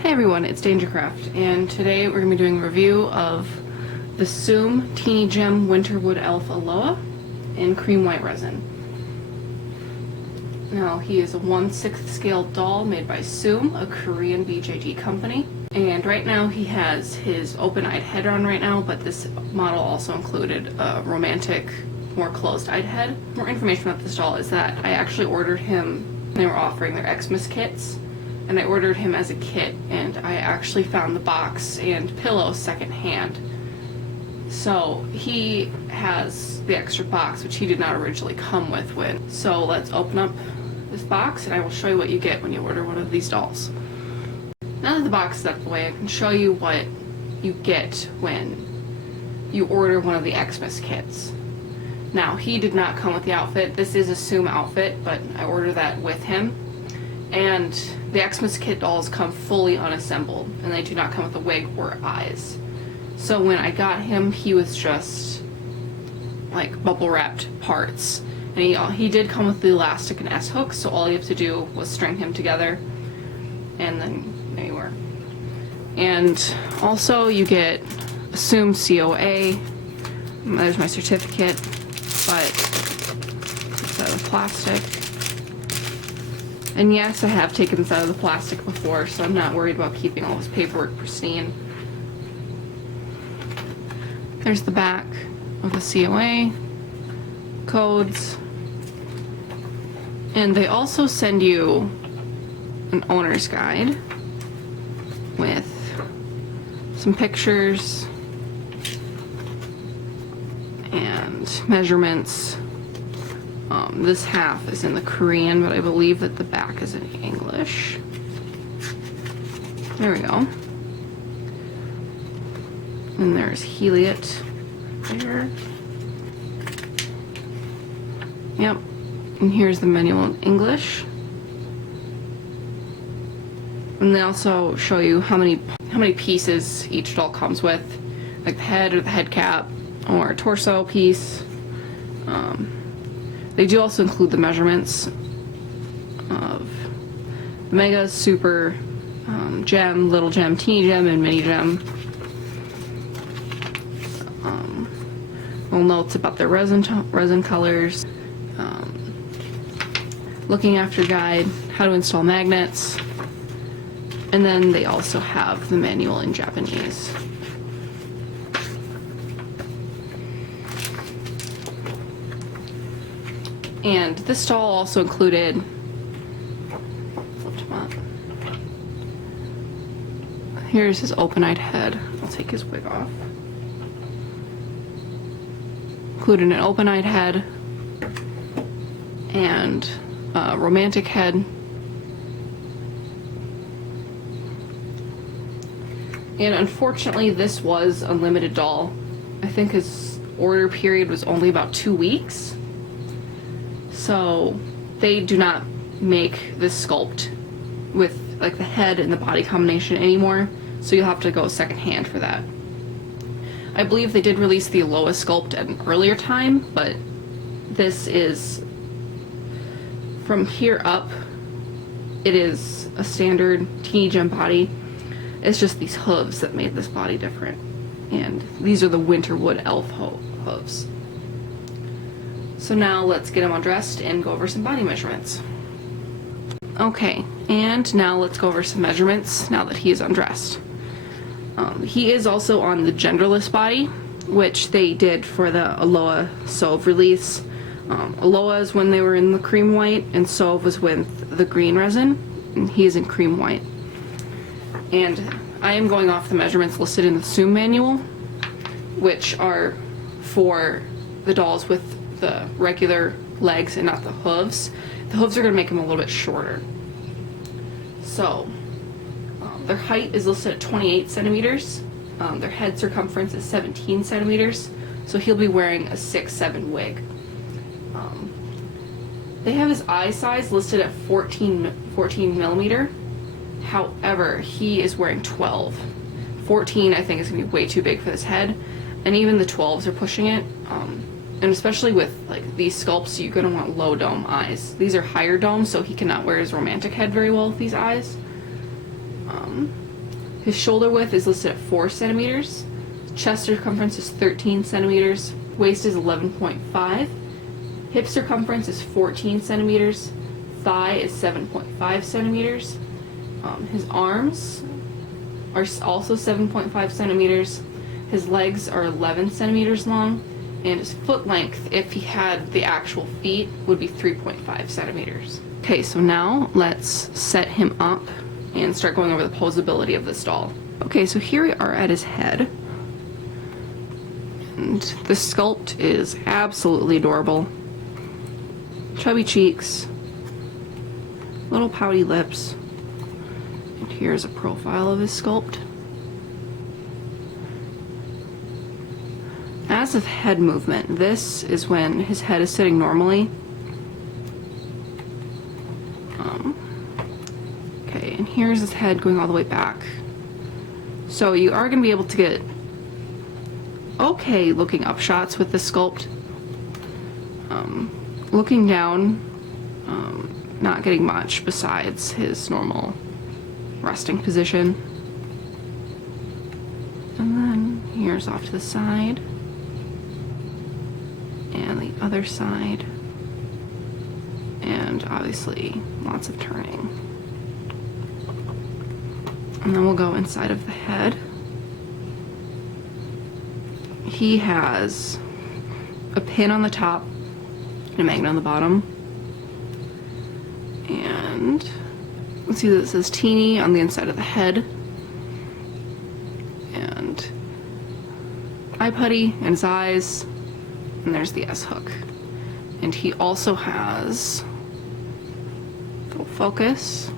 Hey everyone, it's dangercraft, and today we're going to be doing a review of the Soom Teenie Gem Winterwood Elf Aloa in cream white resin. Now, he is a 1/6 scale doll made by Soom, a Korean BJD company. And right now he has his open-eyed head on right now, but this model also included a romantic, more closed-eyed head. More information about this doll is that I actually ordered him, they were offering their Xmas kits, and I ordered him as a kit, and I actually found the box and pillow secondhand. So he has the extra box, which he did not originally come with. So let's open up this box, and I will show you what you get when you order one of these dolls. Now that the box is out of the way, I can show you what you get when you order one of the Xmas kits. Now, he did not come with the outfit. This is a Soom outfit, but I ordered that with him. And the Xmas kit dolls come fully unassembled, and they do not come with a wig or eyes. So when I got him, he was just like bubble wrapped parts. And he did come with the elastic and S-hooks, so all you have to do was string him together, and then there you were. And also you get a Soom COA. There's my certificate, but it's out of plastic. And yes, I have taken this out of the plastic before, so I'm not worried about keeping all this paperwork pristine. There's the back of the COA, codes, and they also send you an owner's guide with some pictures and measurements. This half is in the Korean, but I believe that the back is in English. There we go. And there's Heliot there. Yep. And here's the manual in English. And they also show you how many pieces each doll comes with, like the head or the head cap or a torso piece. They do also include the measurements of Mega, Super, Gem, Little Gem, Teeny Gem, and Mini Gem. Little notes about their resin colors, looking after guide, how to install magnets, and then they also have the manual in Japanese. And this doll also included, flipped him up. Here's his open-eyed head. I'll take his wig off. Included an open-eyed head and a romantic head. And unfortunately, this was a limited doll. I think his order period was only about 2 weeks. So they do not make this sculpt with like the head and the body combination anymore, so you'll have to go secondhand for that. I believe they did release the Aloa sculpt at an earlier time, but this is from here up. It is a standard Teenie Gem body. It's just these hooves that made this body different, and these are the Winterwood elf hooves. So now let's get him undressed and go over some body measurements. Okay, and now let's go over some measurements now that he is undressed. He is also on the genderless body, which they did for the Aloa Sove release. Aloa is when they were in the cream white, and Sove was with the green resin, and he is in cream white. And I am going off the measurements listed in the Soom manual, which are for the dolls with the regular legs and not the hooves. The hooves are going to make them a little bit shorter. So their height is listed at 28 centimeters. Their head circumference is 17 centimeters. So he'll be wearing a 6'7" wig. They have his eye size listed at 14 millimeter. However, he is wearing 12. 14 I think is going to be way too big for this head, and even the 12s are pushing it. And especially with like these sculpts, you're going to want low dome eyes. These are higher dome, so he cannot wear his romantic head very well with these eyes. His shoulder width is listed at 4 centimeters. Chest circumference is 13 centimeters. Waist is 11.5. Hip circumference is 14 centimeters. Thigh is 7.5 centimeters. His arms are also 7.5 centimeters. His legs are 11 centimeters long. And his foot length, if he had the actual feet, would be 3.5 centimeters. Okay, so now let's set him up and start going over the posability of this doll. Okay, so here we are at his head. And the sculpt is absolutely adorable. Chubby cheeks, little pouty lips. And here's a profile of his sculpt. As of head movement, this is when his head is sitting normally. Okay, and here's his head going all the way back. So you are going to be able to get okay looking up shots with this sculpt. Looking down, not getting much besides his normal resting position. And then here's off to the side. And the other side. And obviously lots of turning. And then we'll go inside of the head. He has a pin on the top and a magnet on the bottom. And let's see that it says Teenie on the inside of the head. And eye putty and his eyes. And there's the S hook. And he also has, full focus,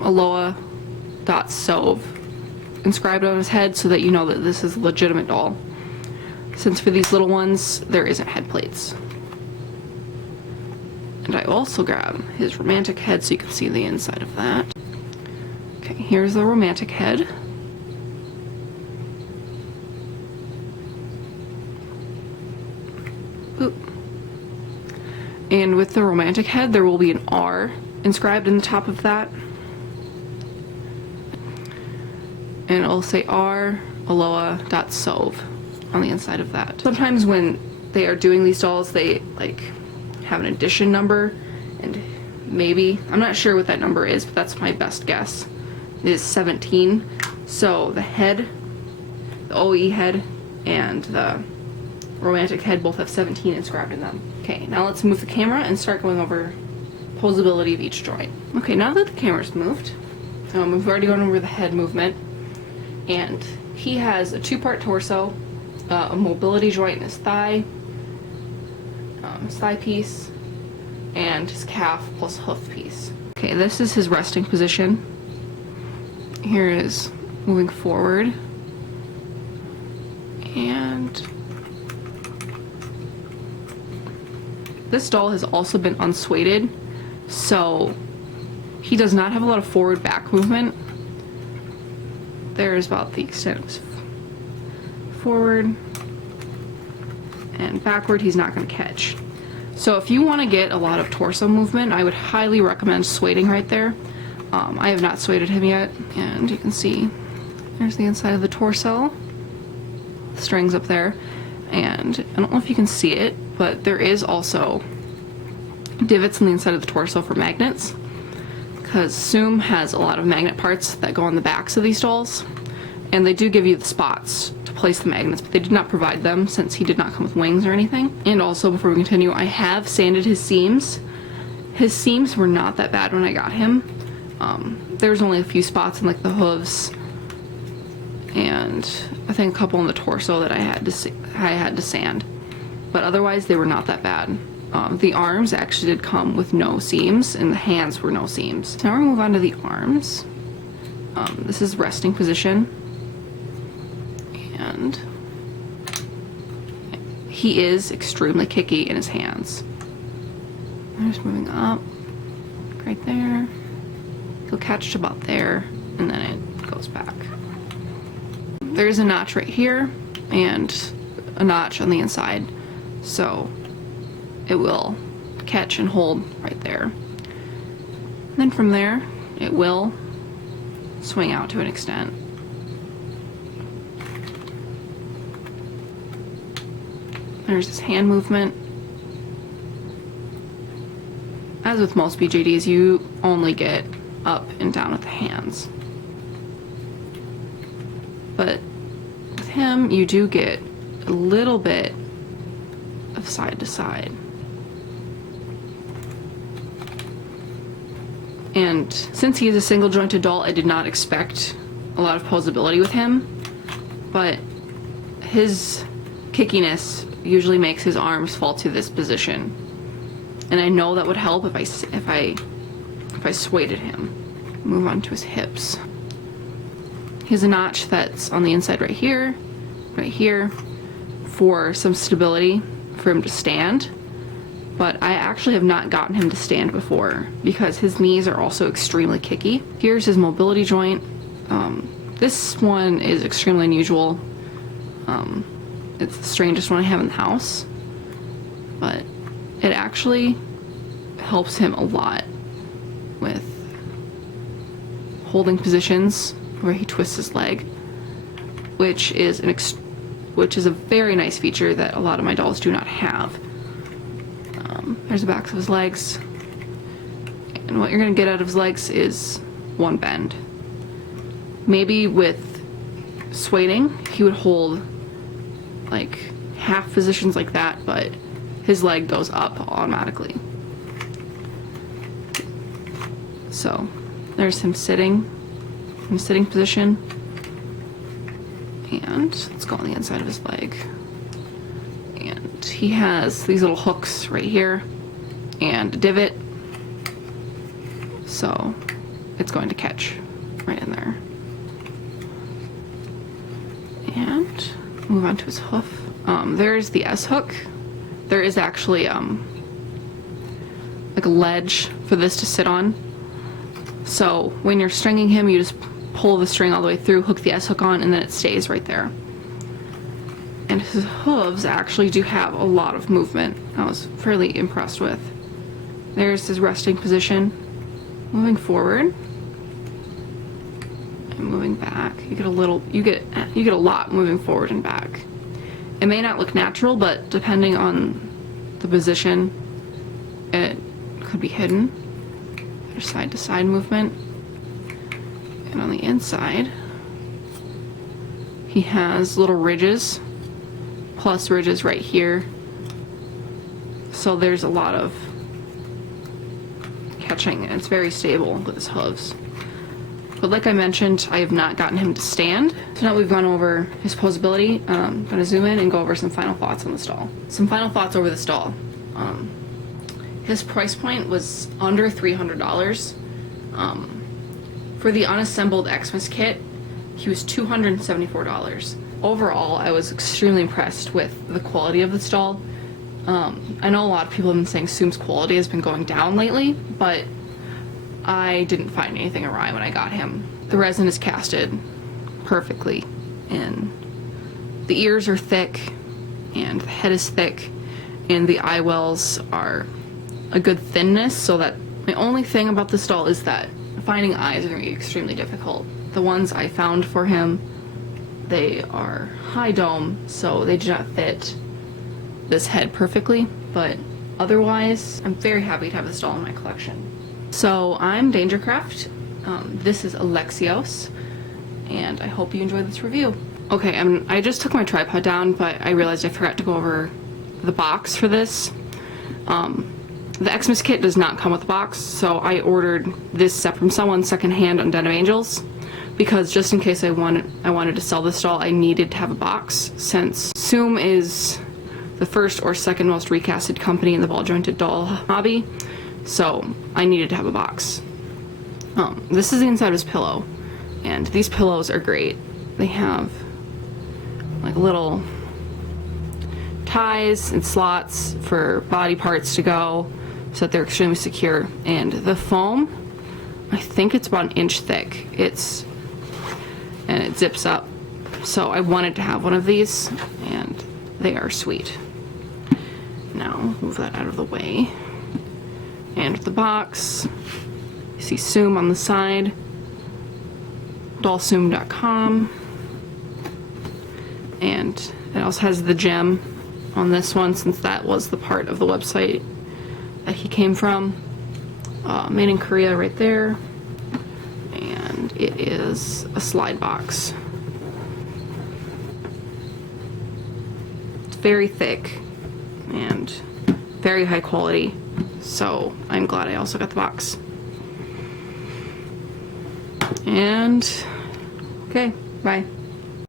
Aloa.sov inscribed on his head so that you know that this is a legitimate doll. Since for these little ones, there isn't head plates. And I also grab his romantic head so you can see the inside of that. Okay, here's the romantic head. Oop. And with the romantic head, there will be an R inscribed in the top of that. And it'll say R Aloa.sov on the inside of that. Sometimes when they are doing these dolls, they like have an edition number, and maybe, I'm not sure what that number is, but that's my best guess, is 17. So the head, the OE head, and the romantic head both have 17 inscribed in them. Okay, now let's move the camera and start going over posability of each joint. Okay, now that the camera's moved, we've already gone over the head movement, and he has a 2-part torso, a mobility joint in his thigh piece, and his calf plus hoof piece. Okay, this is his resting position. Here is moving forward, and this doll has also been unsweighted, so he does not have a lot of forward back movement. There's about the extent of his forward, and backward he's not going to catch. So if you want to get a lot of torso movement, I would highly recommend sweighting right there. I have not sweighted him yet, and you can see there's the inside of the torso, the strings up there, and I don't know if you can see it, but there is also divots on the inside of the torso for magnets, because Soom has a lot of magnet parts that go on the backs of these dolls, and they do give you the spots to place the magnets, but they did not provide them since he did not come with wings or anything. And also, before we continue, I have sanded his seams. His seams were not that bad when I got him. There was only a few spots in like the hooves, and I think a couple in the torso that I had to sand, but otherwise they were not that bad. The arms actually did come with no seams, and the hands were no seams. So now we're gonna move on to the arms. This is resting position, and he is extremely kicky in his hands. I'm just moving up, right there. He'll catch to about there, and then it goes back. There's a notch right here, and a notch on the inside, so it will catch and hold right there. And then from there, it will swing out to an extent. There's his hand movement. As with most BJDs, you only get up and down with the hands. But with him, you do get a little bit of side to side. And since he is a single jointed doll, I did not expect a lot of posability with him, but his kickiness usually makes his arms fall to this position. And I know that would help if I swayed him. Move on to his hips. He has a notch that's on the inside right here, for some stability for him to stand. But I actually have not gotten him to stand before because his knees are also extremely kicky. Here's his mobility joint. This one is extremely unusual. It's the strangest one I have in the house, but it actually helps him a lot with holding positions where he twists his leg, which is a very nice feature that a lot of my dolls do not have. There's the backs of his legs, and what you're gonna get out of his legs is one bend. Maybe with swaiting, he would hold like half positions like that, but his leg goes up automatically. So there's him sitting in sitting position, and let's go on the inside of his leg. And he has these little hooks right here and a divot, so it's going to catch right in there. And move on to his hoof. There's the S hook. There is actually like a ledge for this to sit on. So when you're stringing him, you just pull the string all the way through, hook the S hook on, and then it stays right there. And his hooves actually do have a lot of movement. I was fairly impressed with. There's his resting position. Moving forward and moving back. You get a lot moving forward and back. It may not look natural, but depending on the position, it could be hidden. There's side to side movement. And on the inside, he has little ridges, plus ridges right here. So there's a lot of catching, and it's very stable with his hooves. But like I mentioned, I have not gotten him to stand. So now we've gone over his posability. I'm gonna zoom in and go over some final thoughts on this doll. Some final thoughts over this doll. His price point was under $300. For the unassembled Xmas kit, he was $274. Overall, I was extremely impressed with the quality of this doll. I know a lot of people have been saying Soom's quality has been going down lately, but I didn't find anything awry when I got him. The resin is casted perfectly, and the ears are thick, and the head is thick, and the eye wells are a good thinness, so that my only thing about this doll is that finding eyes are going to be extremely difficult. The ones I found for him, they are high dome, so they do not fit this head perfectly, but otherwise, I'm very happy to have this doll in my collection. So I'm dangercraft. This is Alexios, and I hope you enjoyed this review. Okay, I just took my tripod down, but I realized I forgot to go over the box for this. The Xmas kit does not come with a box, so I ordered this set from someone secondhand on Den of Angels, because just in case I wanted to sell this doll, I needed to have a box, since Soom is the first or second most recasted company in the ball jointed doll hobby, so I needed to have a box. This is the inside of his pillow, and these pillows are great. They have like little ties and slots for body parts to go, so that they're extremely secure. And the foam, I think it's about an inch thick. And it zips up. So I wanted to have one of these, and they are sweet. Now, move that out of the way. And with the box, you see Soom on the side. dollsoom.com, and it also has the gem on this one, since that was the part of the website that he came from. Made in Korea right there, and it is a slide box. It's very thick and very high quality, so I'm glad I also got the box. And okay, bye.